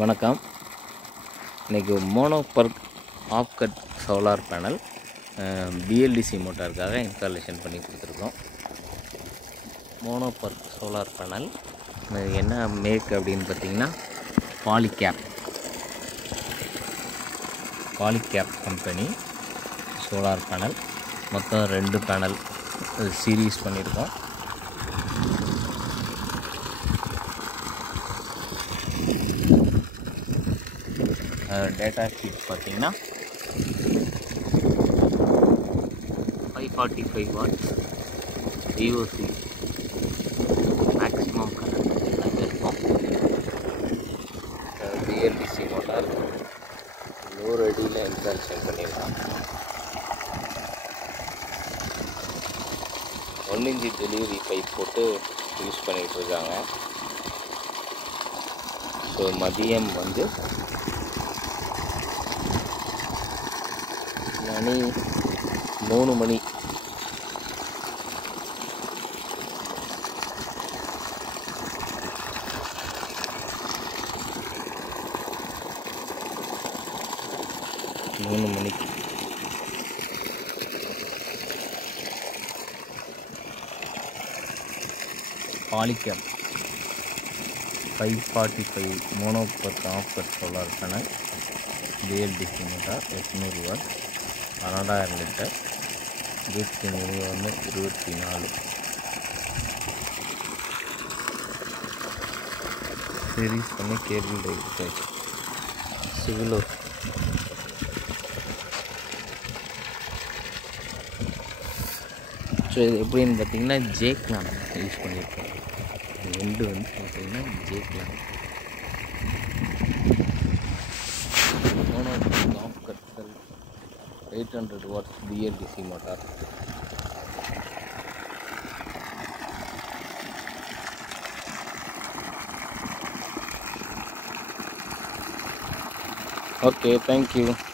வணக்கம். இன்றைக்கி mono perc of cut solar panel BLDC மோட்டாருக்காக இன்ஸ்டாலேஷன் பண்ணி கொடுத்துருக்கோம். மோனோபர்க் சோலார் பேனல் என்ன மேக் அப்படின்னு பார்த்திங்கன்னா பாலிகேப் கம்பெனி சோலார் பேனல். மொத்தம் 2 பேனல் சீரீஸ் பண்ணியிருக்கோம். டேட்டா ஷீட் பார்த்திங்கன்னா 545 வாட்ஸ் டிஓசி மேக்ஸிமம் கரண்ட் எல்லாமே இருக்கும். பிஎல்டிசி மோட்டார் 100 அடியில் இன்ஸ்டாலேஷன் பண்ணியிருக்கோம். 1 இன்ச் டெலிவரி பைப் போட்டு யூஸ் பண்ணிகிட்டு இருக்காங்க. ஸோ மதியம் வந்து மணி 3 மணி. Polycab 545 mono perc of cut solar panel BLDC motor 800 watt 12,000 litre வீட்டு வந்து 24 சீரீஸ் பண்ணி கேபிள் டைப் சிவிலோர். ஸோ இது எப்படின்னு பார்த்தீங்கன்னா ஜேக் லேம்ப் யூஸ் பண்ணியிருக்கோம். எண்டு வந்து பார்த்தீங்கன்னா jack lamp. Monoblock of cut sell 800 watts BLDC motor. Okay, thank you.